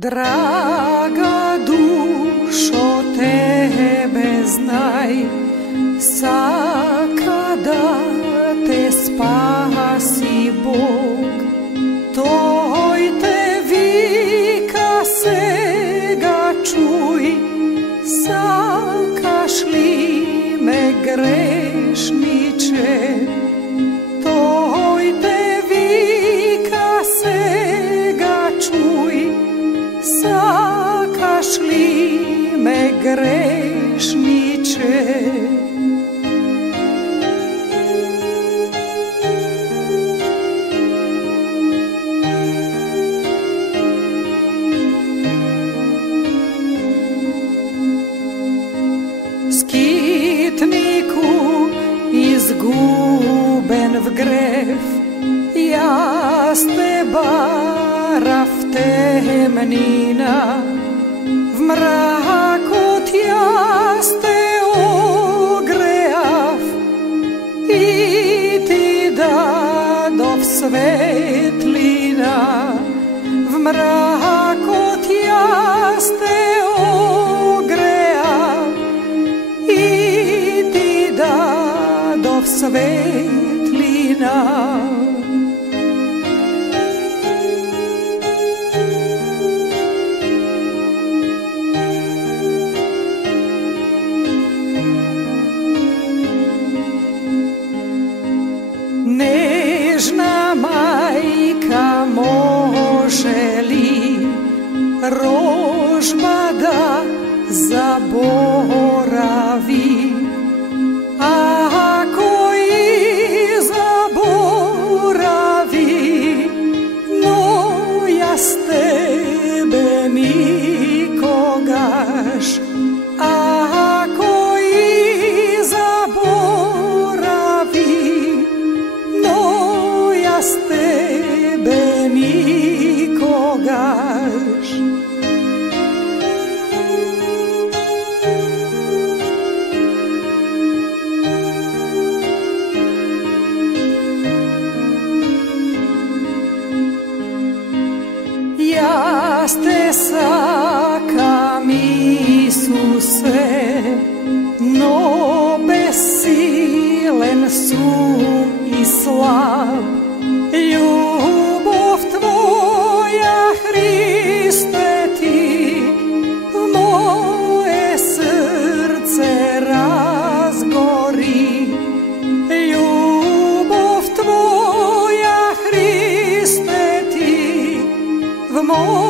Draga dušo, tebe znaj, sakada te spasi Bog, toj te vika sega čuj, sakašli me grešniče, toj te vika sega čuj, sakašli me grešniče. Skitniku izguben v gref, jaz te bara v temnina, v mraku jaz te ogrejav, i ti dadov svetlina, v mraku jaz te ogrejav, i ti dadov svetlina. Nežna majka može li rožba da zaboravi, ako i zaboravi, no ja s tebe nikogaš, ako i zaboravi, no ja s tebe nikogaš. Jaz te sakam, Isuse, no besilen su i slab, ljubov tvoja, Hriste, ti moje srce razgori, ljubov tvoja, Hriste, ti v moje